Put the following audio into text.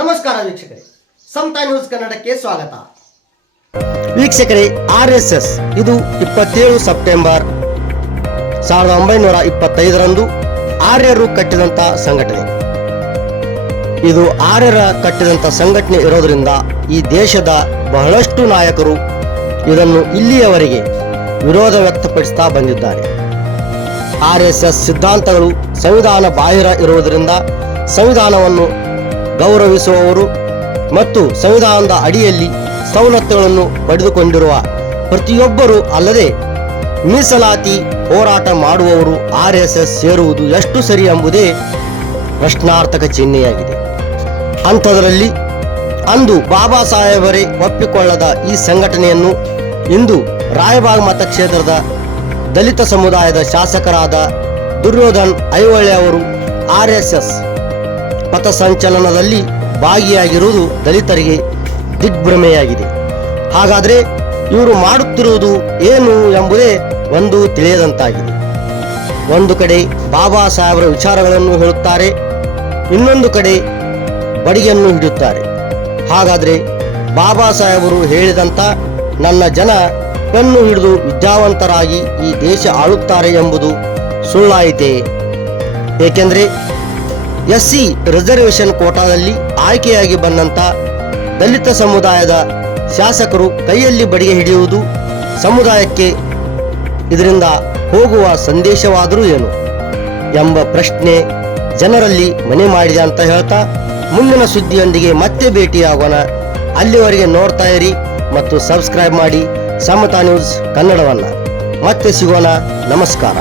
ನಮಸ್ಕಾರ ವೀಕ್ಷಕರೇ, ಸಮತಾ ನ್ಯೂಸ್ ಕನ್ನಡಕ್ಕೆ ಸ್ವಾಗತ. ವೀಕ್ಷಕರೇ, RSS ಇದು 27 ಸೆಪ್ಟೆಂಬರ್ 1925ರಂದು ಆರ್ಯರು ಕಟ್ಟಿದಂತ ಸಂಘಟನೆ. ಇದು ಆರ್ಯರ ಕಟ್ಟಿದಂತ ಸಂಘಟನೆ ಇರೋದ್ರಿಂದ ಈ ದೇಶದ ಬಹಳಷ್ಟು ನಾಯಕರು ಇದನ್ನು ಇಲ್ಲಿಯವರೆಗೆ ವಿರೋಧ ವ್ಯಕ್ತಪಡಿಸ್ತಾ ಬಂದಿದ್ದಾರೆ. RSS ಸಿದ್ಧಾಂತಗಳು ಸಂವಿಧಾನ ಬಾಹಿರ ಇರುವುದರಿಂದ ಸಂವಿಧಾನವನ್ನು ಗೌರವಿಸುವವರು ಮತ್ತು ಸಂವಿಧಾನದ ಅಡಿಯಲ್ಲಿ ಸವಲತ್ತುಗಳನ್ನು ಪಡೆದುಕೊಂಡಿರುವ ಪ್ರತಿಯೊಬ್ಬರು ಅಲ್ಲದೆ ಮೀಸಲಾತಿ ಹೋರಾಟ ಮಾಡುವವರು RSS ಸೇರುವುದು ಎಷ್ಟು ಸರಿ ಎಂಬುದೇ ಪ್ರಶ್ನಾರ್ಥಕ ಚಿಹ್ನೆಯಾಗಿದೆ. ಅಂಥದರಲ್ಲಿ ಅಂದು ಬಾಬಾ ಸಾಹೇಬರೇ ಒಪ್ಪಿಕೊಳ್ಳದ ಈ ಸಂಘಟನೆಯನ್ನು ಇಂದು ರಾಯಬಾಗ್ ಮತಕ್ಷೇತ್ರದ ದಲಿತ ಸಮುದಾಯದ ಶಾಸಕರಾದ ದುರ್ಯೋಧನ್ ಐಹೊಳೆ ಅವರು RSS ಪಥಸಂಚಲನದಲ್ಲಿ ಭಾಗಿಯಾಗಿರುವುದು ದಲಿತರಿಗೆ ದಿಗ್ಭ್ರಮೆಯಾಗಿದೆ. ಹಾಗಾದರೆ ಇವರು ಮಾಡುತ್ತಿರುವುದು ಏನು ಎಂಬುದೇ ಒಂದು ತಿಳಿಯದಂತಾಗಿದೆ. ಒಂದು ಕಡೆ ಬಾಬಾ ಸಾಹೇಬರ ವಿಚಾರಗಳನ್ನು ಹೇಳುತ್ತಾರೆ, ಇನ್ನೊಂದು ಕಡೆ ಬಡಿಗೆಯನ್ನು ಹಿಡಿಯುತ್ತಾರೆ. ಹಾಗಾದರೆ ಬಾಬಾ ಸಾಹೇಬರು ಹೇಳಿದಂಥ ನನ್ನ ಜನ ಪೆನ್ನು ಹಿಡಿದು ವಿದ್ಯಾವಂತರಾಗಿ ಈ ದೇಶ ಆಳುತ್ತಾರೆ ಎಂಬುದು ಸುಳ್ಳಾಯಿತೆ. ಏಕೆಂದರೆ SC ರಿಸರ್ವೇಷನ್ ಕೋಟಾದಲ್ಲಿ ಆಯ್ಕೆಯಾಗಿ ಬಂದಂಥ ದಲಿತ ಸಮುದಾಯದ ಶಾಸಕರು ಕೈಯಲ್ಲಿ ಬಡಿಗೆ ಹಿಡಿಯುವುದು ಸಮುದಾಯಕ್ಕೆ ಇದರಿಂದ ಹೋಗುವ ಸಂದೇಶವಾದರೂ ಏನು ಎಂಬ ಪ್ರಶ್ನೆ ಜನರಲ್ಲಿ ಮನೆ ಮಾಡಿದೆ ಅಂತ ಹೇಳ್ತಾ ಮುಂದಿನ ಸುದ್ದಿಯೊಂದಿಗೆ ಮತ್ತೆ ಭೇಟಿಯಾಗೋಣ. ಅಲ್ಲಿವರೆಗೆ ನೋಡ್ತಾ ಇರಿ ಮತ್ತು ಸಬ್ಸ್ಕ್ರೈಬ್ ಮಾಡಿ ಸಮತಾ ನ್ಯೂಸ್ ಕನ್ನಡವನ್ನು. ಮತ್ತೆ ಸಿಗೋಣ. ನಮಸ್ಕಾರ.